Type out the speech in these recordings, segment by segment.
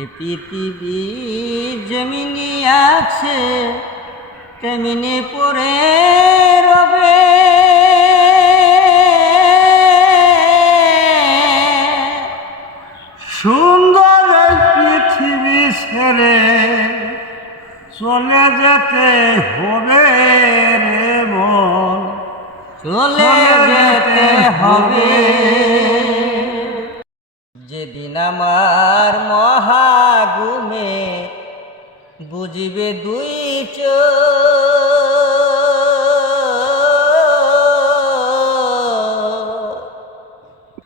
এ পৃথিবী যেমনি আছে তেমনি পড়ে রবে। সুন্দর এই পৃথিবী ছেড়ে চলে যেতে হবে রে মন, চলে যেতে হবে। যেদিন আমার মহাগুমে বুঝিবে দুই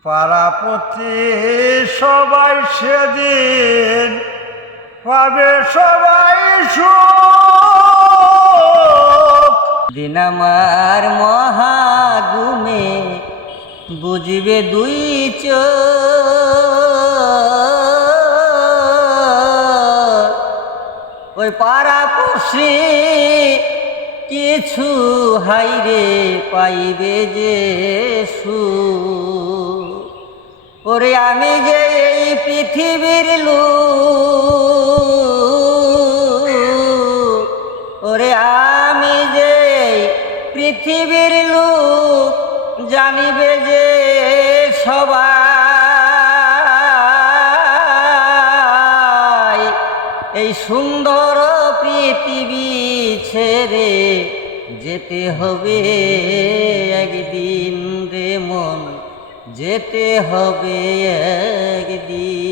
পাড়াপতি সবাই সেদিন পাবে সবাই সুখ। দিন আমার মহাগুমে বুঝিবে দুই ওই পাড়াপড়শি কিছু হাইরে পাইবে যে সুখ। ওরে আমি যে এই পৃথিবীর লোক, ওরে আমি যে পৃথিবীর লোক, জানিবে যে সবাই এই সুন্দর পৃথিবী ছেড়ে যেতে হবে একদিন রে মন, যেতে হবে একদিন।